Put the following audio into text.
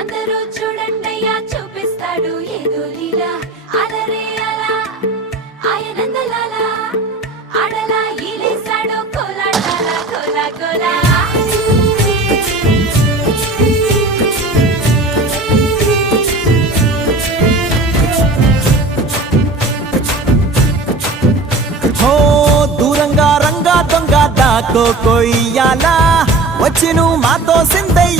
అందరూ దూరంగా రంగా దొంగ దాకో కొయ్యాలా. మాతో సిందయ్య.